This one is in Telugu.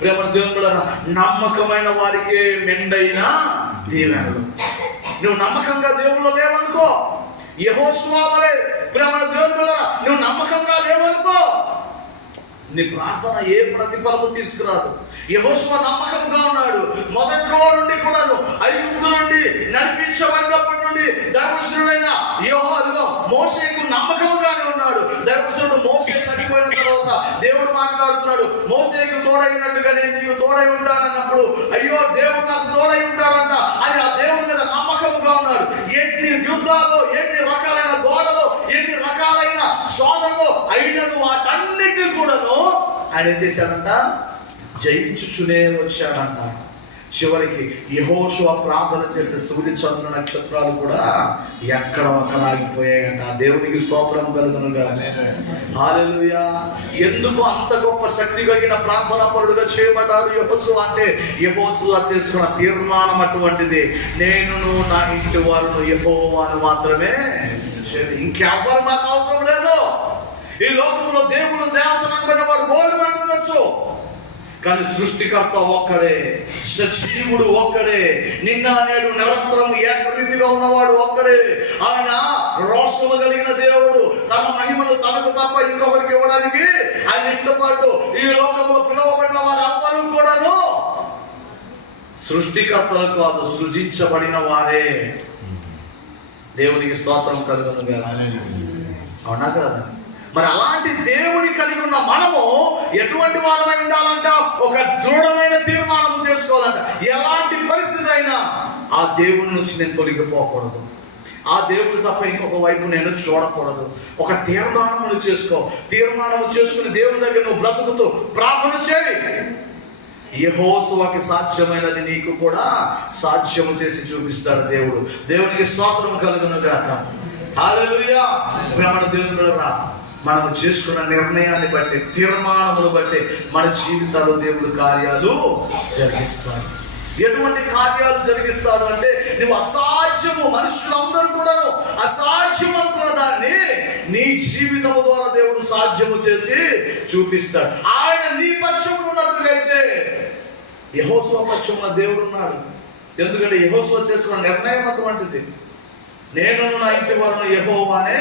ప్రేమ దేవుడు నమ్మకమైన వారికే మెండైన దీవెనలు నువ్వు నమ్మకంగా దేవుళ్ళు లేవనుకో. యహోస్వామలే ప్రేమ దేవుడు నువ్వు నమ్మకంగా లేవనుకో. నీ ప్రార్థన ఏ ప్రతిఫలము తీసుకురాదు. యహోస్వ నమ్మకంగా ఉన్నాడు. మొదటి రోజు నుండి కూడాను ఐదు నుండి నడిపించబడినప్పటి నుండి దైవశ్రుడైన మాట్లాడుతున్నాడు. మోసేకు తోడైనట్టుగా నేను నీకు తోడై ఉంటానన్నప్పుడు అయ్యో దేవుడు నాకు తోడై ఉంటాడంట. అని ఆ దేవుడి మీద నమ్మకముగా ఉన్నాడు. ఎన్ని యుద్ధాలు ఎన్ని రకాలైన గోడలు ఎన్ని రకాలైన శోధనలు అయినను వాటన్నిటిని కూడాను ఆయన ఏం చేశాడంట. జయించుచునే వచ్చాడంట. చివరికి యహోషువ ప్రార్థన చేస్తే సూర్య చంద్ర నక్షత్రాలు కూడా ఎక్కడ అక్కడ ఆగిపోయాయంట. దేవునికి స్తోత్రం కలుగునుగా హాలెలుయా ఎందుకు అంత గొప్ప శక్తి కలిగిన ప్రార్థన పరుడుగా చేయబడ్డారు యహోసు అంటే యహోసు చేసుకున్న తీర్మానం అటువంటిది. నేను నా ఇంటి వారు యహోవాను మాత్రమే ఇంకెవ్వరు మాకు అవసరం లేదు. ఈ లోకంలో దేవుడు దేవతను అనుకున్న వారు బోధన ఉండొచ్చు కానీ సృష్టికర్త ఒక్కడే సజీవుడు ఒక్కడే నిన్న నేడు నిరంతరం ఏకరీతిగా ఉన్నవాడు ఒక్కడే. ఆయన రోషము కలిగిన దేవుడు తన మహిమను తనకు తప్ప ఇంకొకరికి ఇవ్వడానికి ఆయన ఇష్టపడ్డు. ఈ లోకంలో పిలువబడిన వారు అందరూ కూడాను సృష్టికర్తలు కాదు సృజించబడిన వారే. దేవునికి స్తోత్రం కలుగును అవునా కదా? మరి అలాంటి దేవుని కలిగి ఉన్న మనము ఎటువంటి వారమై ఉండాలంట? ఒక దృఢమైన తీర్మానం చేసుకోవాలంట. ఎలాంటి పరిస్థితి అయినా ఆ దేవుని నుంచి నేను తొలగిపోకూడదు. ఆ దేవుడు తప్ప ఇంకొక వైపు నేను చూడకూడదు. ఒక తీర్మానమును చేసుకో. తీర్మానం చేసుకుని దేవుని దగ్గర నువ్వు బ్రతుకుతూ ప్రార్థన చేయి. యహోసువకి సాధ్యమైనది నీకు కూడా సాధ్యము చేసి చూపిస్తాడు దేవుడు. దేవునికి స్తోత్రం కలుగును గాక. హాలూయా దేవుడు రా మనము చేసుకున్న నిర్ణయాన్ని బట్టి తీర్మానములు బట్టి మన జీవితాలు దేవుడు కార్యాలు జరిగిస్తాడు. ఎటువంటి కార్యాలు జరిగిస్తాడు అంటే నువ్వు అసాధ్యము మనుషులందరూ కూడాను అసాధ్యం అనుకున్న దాన్ని నీ జీవితము ద్వారా దేవుడు సాధ్యము చేసి చూపిస్తాడు. ఆయన నీ పక్షంలో ఉన్నట్లయితే యహోస్వ పక్షంలో దేవుడు ఉన్నాడు. ఎందుకంటే యహోస్వ చేసుకున్న నిర్ణయం అటువంటిది. నేను నా ఇంటి వారిని యహోవానే